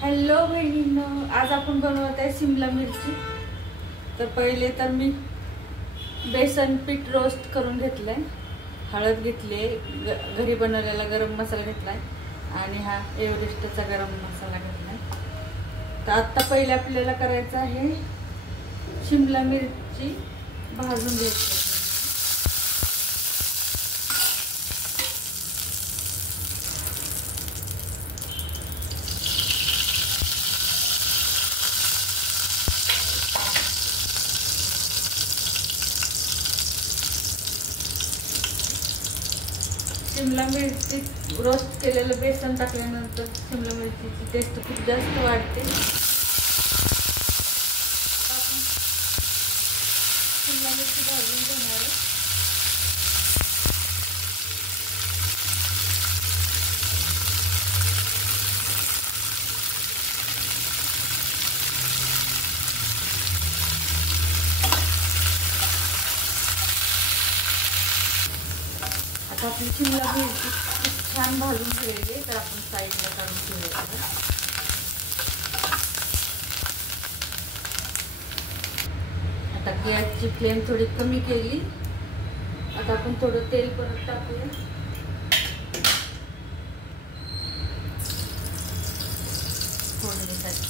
Hello बहिणींनो, आज आपण बनवत आहे शिमला मिरची. तर पहिले तर मी बेसन पीठ रोस्ट करून घेतलंय, हळद घेतली, घरी बनवलेला गरम मसाला घेतलाय आणि हा एव्हरेस्टचा गरम मसाला घेतलाय. तर आता पहिले आपल्याला करायचं आहे शिमला मिरची भाजून घ्यायची. शिमला मिरची रोस्ट केलेलं बेसन टाकल्यानंतर शिमला मिरचीची टेस्ट खूप जास्त वाढते. आपण शिमला मिरची भाजून घेणार आहे. आता आपली शिमला मिरची खूप छान भाजून ठेवलेली आहे, तर आपण साईडला काढून ठेवूया. आता गॅसची फ्लेम थोडी कमी केली. आता आपण थोडं तेल परत टाकूया. फोडणीसाठी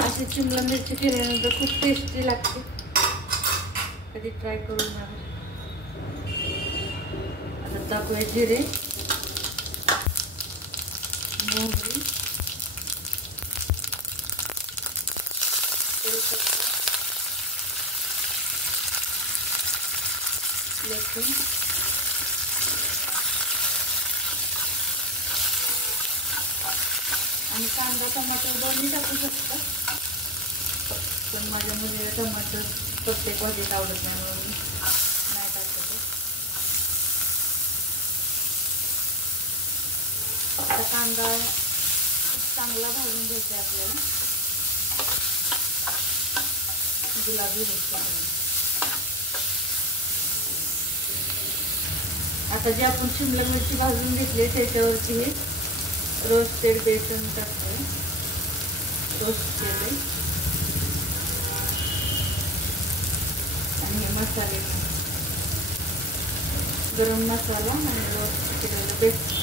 अशी शिमला मिरची केल्यानंतर खूप टेस्टी लागते. कधी ट्राय करून बघा. आता टाकूया जिरे, मोहरी, लसूण, आणि कांदा टमाटर दोन्ही टाकू शकता, पण माझ्या मुलीला टमाटर प्रत्येक भाजीत आवडत नाही म्हणून नाही टाकत. आता कांदा चांगला भाजून घ्यायचा आपल्याला, गुलाबी होईल. आता जे आपण शिमला मिरची भाजून घेतली त्याच्यावरती हे रोस्टेड बेसन टाकतोय, रोस्ट केले, आणि हे मसाले, गरम मसाला आणि रोस्ट केलेलं बेसन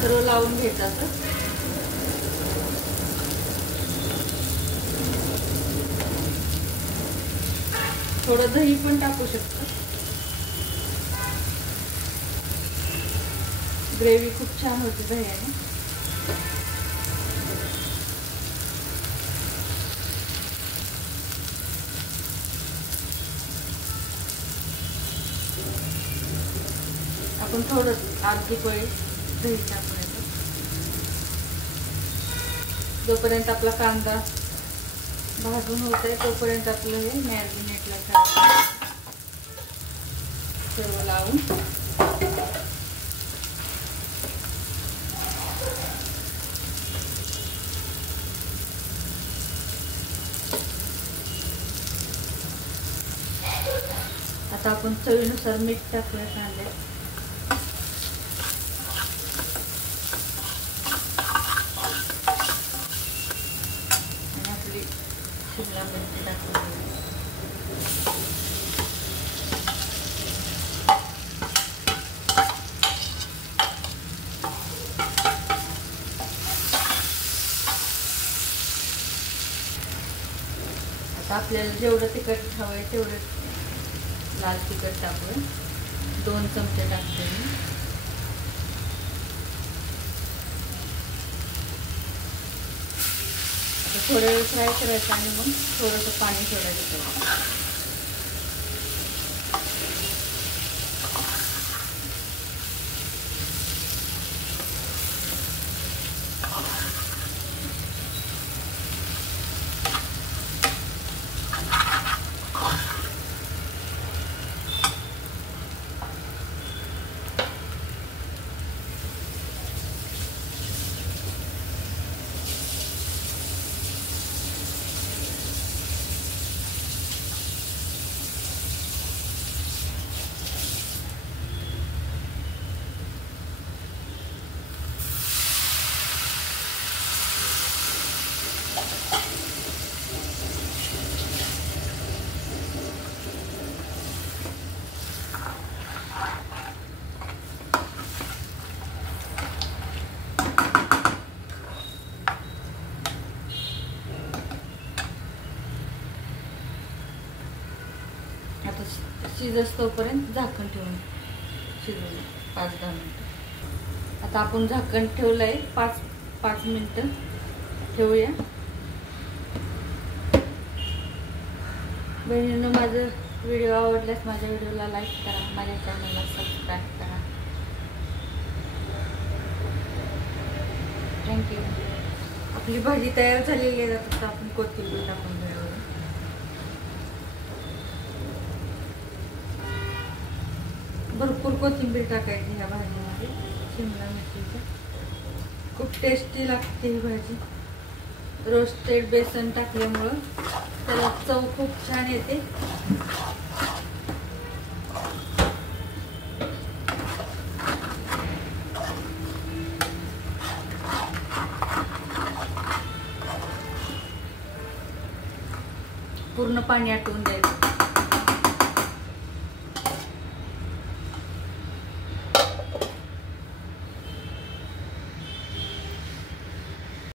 सर्व लावून घ्यायचं. थोडं दही पण टाकू शकतो. ग्रेव्ही खूप छान होती दह्याने. आपण थोडं अर्धी पोळी दही टाकायचं. जोपर्यंत आपला कांदा भाजून होत आहे तोपर्यंत आपलं हे मॅरिनेटला करायचं. सर्व लावून आता आपण चवीनुसार मीठ टाकूया कांद्यात. शिमला मिरची टाकून आता आपल्याला जेवढं तिखट हवंय तेवढं लाल तिखट टाकूया. 2 चमचे टाकते मी. थोडा वेळ फ्राय करायचं आणि मग थोडंसं पाणी सोडायचं. आता शिजस तोपर्यंत झाकण ठेवून शिजवून 5-10 मिनिटं. आता आपण झाकण ठेवलंय 5 मिनिटं ठेवूया. बहिणींनो, माझं व्हिडिओ आवडल्यास माझ्या व्हिडिओला लाईक करा, माझ्या चॅनलला सबस्क्राईब करा. थँक्यू. आपली भाजी तयार झालेली आहे. आता आपण कोथिंबीर टाकून घेऊया. भरपूर कोथिंबीर टाकायची ह्या भाजीमध्ये, शिमला मिरचीची. खूप टेस्टी लागते ही भाजी. रोस्टेड बेसन टाकल्यामुळं त्याला चव खूप छान येते. पूर्ण पाणी आटवून द्यायचं.